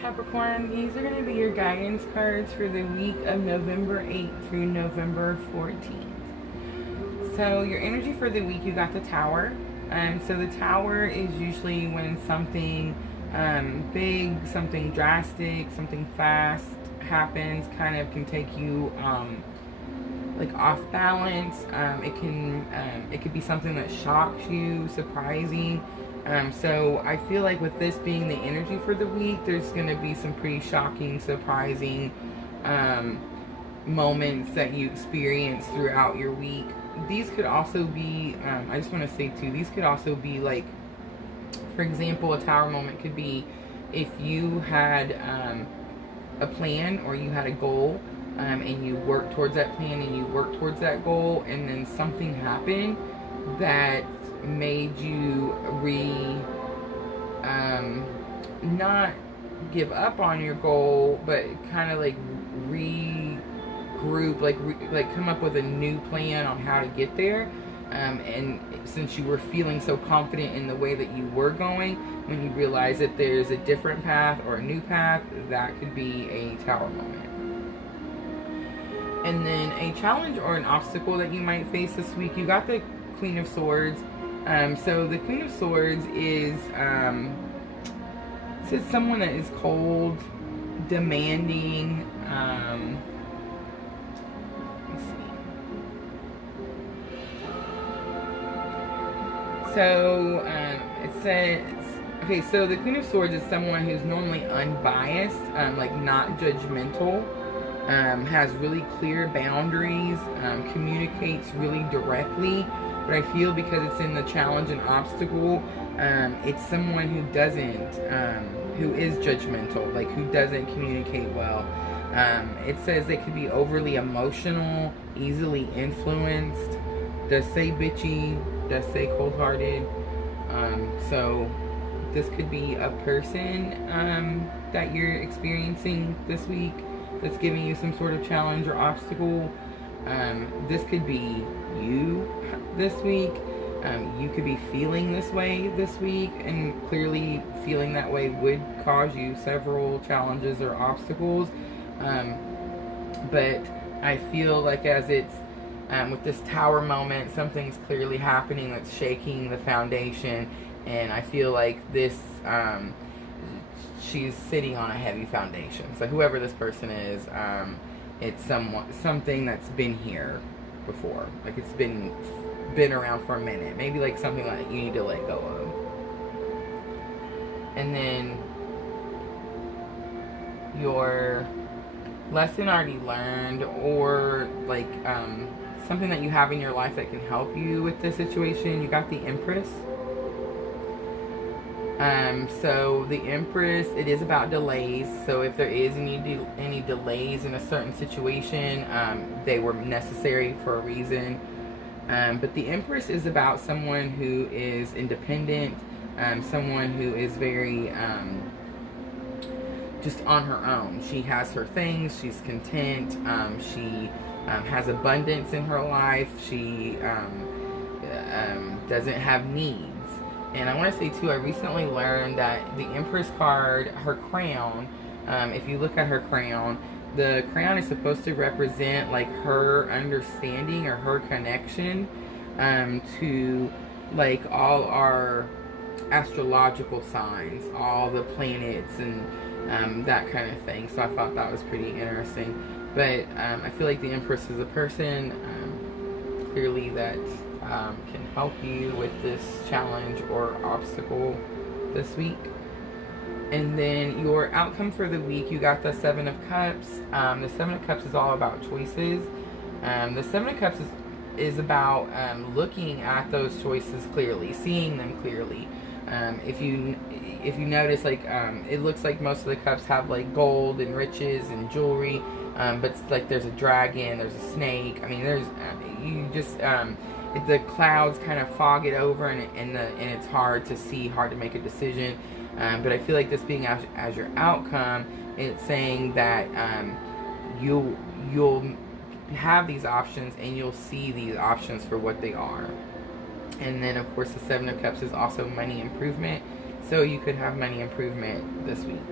Capricorn, these are going to be your guidance cards for the week of November 8th through November 14th. So your energy for the week, you got the Tower. So the Tower is usually when something big, something drastic, something fast happens, kind of can take you like off balance. It could be something that shocks you, surprising. So I feel like with this being the energy for the week, there's going to be some pretty shocking, surprising moments that you experience throughout your week. These could also be, I just want to say too, these could also be like, for example, a Tower moment could be if you had a plan or you had a goal and you worked towards that plan and you worked towards that goal, and then something happened that made you not give up on your goal, but kind of like regroup, like come up with a new plan on how to get there. And since you were feeling so confident in the way that you were going, when you realize that there's a different path or a new path, that could be a Tower moment. And then a challenge or an obstacle that you might face this week, you got the Queen of Swords. So the Queen of Swords is it's someone that is cold, demanding. Let me see. So it says, okay, so the Queen of Swords is someone who's normally unbiased, like not judgmental, has really clear boundaries, communicates really directly. But I feel because it's in the challenge and obstacle, it's someone who doesn't, who is judgmental, like who doesn't communicate well. It says they could be overly emotional, easily influenced, does say bitchy, does say cold-hearted. So this could be a person that you're experiencing this week that's giving you some sort of challenge or obstacle. This could be you this week. You could be feeling this way this week, and clearly feeling that way would cause you several challenges or obstacles. But I feel like as it's with this Tower moment, something's clearly happening that's shaking the foundation, and I feel like this she's sitting on a heavy foundation. So whoever this person is, it's something that's been here before. Like it's been around for a minute. Maybe like something like you need to let go of. And then your lesson already learned, or like something that you have in your life that can help you with this situation. You got the Empress. So the Empress, it is about delays. So if there is any delays in a certain situation, they were necessary for a reason. But the Empress is about someone who is independent, someone who is very just on her own. She has her things, she's content, she has abundance in her life, she doesn't have needs. And I want to say too, I recently learned that the Empress card, her crown, if you look at her crown, the crown is supposed to represent like her understanding or her connection to like all our astrological signs, all the planets and that kind of thing. So I thought that was pretty interesting. But I feel like the Empress is a person clearly that can help you with this challenge or obstacle this week. And then your outcome for the week, you got the Seven of Cups. The Seven of Cups is all about choices. The Seven of Cups is about looking at those choices clearly, seeing them clearly. If you notice, like it looks like most of the cups have like gold and riches and jewelry, but it's like there's a dragon, there's a snake. I mean, there's you just the clouds kind of fog it over, and it's hard to see, hard to make a decision. But I feel like this being as your outcome, it's saying that you'll have these options, and you'll see these options for what they are. And then, of course, the Seven of Cups is also money improvement. So you could have money improvement this week.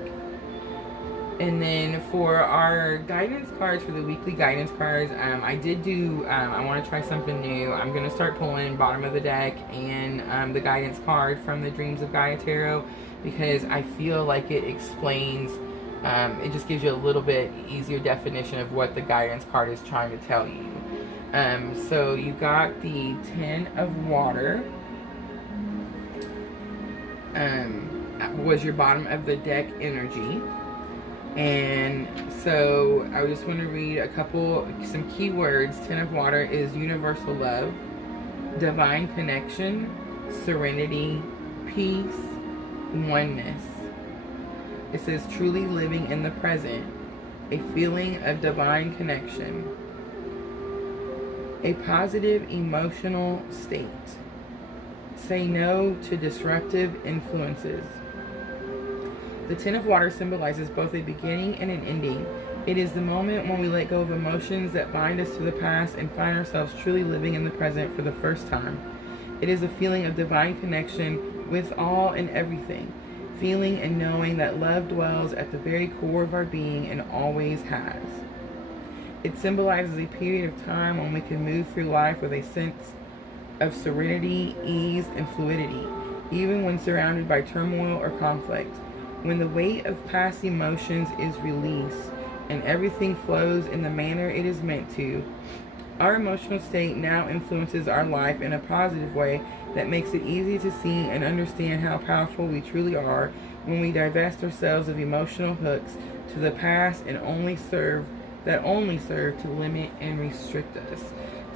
And then for our guidance cards, for the weekly guidance cards, I did do, I want to try something new. I'm going to start pulling bottom of the deck and the guidance card from the Dreams of Gaia Tarot, because I feel like it explains, it just gives you a little bit easier definition of what the guidance card is trying to tell you. So you got the 10 of Water. Was your bottom of the deck energy. And so I just want to read some keywords. 10 of Water is universal love, divine connection, serenity, peace, oneness. It says truly living in the present, a feeling of divine connection, a positive emotional state. Say no to disruptive influences. The 10 of Water symbolizes both a beginning and an ending. It is the moment when we let go of emotions that bind us to the past and find ourselves truly living in the present for the first time. It is a feeling of divine connection with all and everything, feeling and knowing that love dwells at the very core of our being and always has. It symbolizes a period of time when we can move through life with a sense of serenity, ease, and fluidity, even when surrounded by turmoil or conflict. When the weight of past emotions is released and everything flows in the manner it is meant to, our emotional state now influences our life in a positive way that makes it easy to see and understand how powerful we truly are when we divest ourselves of emotional hooks to the past and only serve to limit and restrict us.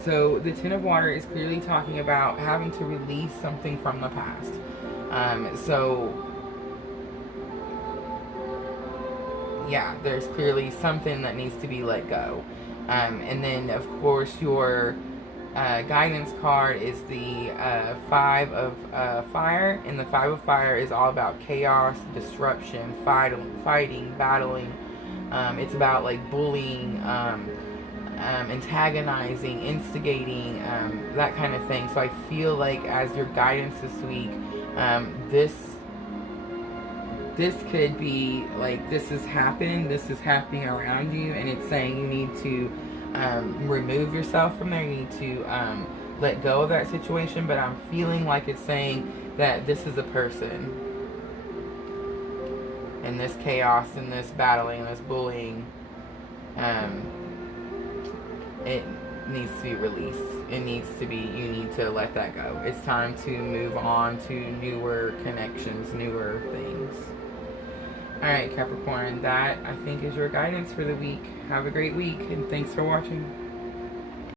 So the 10 of Water is clearly talking about having to release something from the past. Yeah, there's clearly something that needs to be let go. And then, of course, your guidance card is the 5 of Fire. And the 5 of Fire is all about chaos, disruption, fighting, battling. It's about like bullying, antagonizing, instigating, that kind of thing. So I feel like as your guidance this week, this could be like, this is happening around you, and it's saying you need to remove yourself from there. You need to let go of that situation. But I'm feeling like it's saying that this is a person, and this chaos and this battling and this bullying, it needs to be released. You need to let that go. It's time to move on to newer connections, newer things. Alright, Capricorn, that I think is your guidance for the week. Have a great week, and thanks for watching.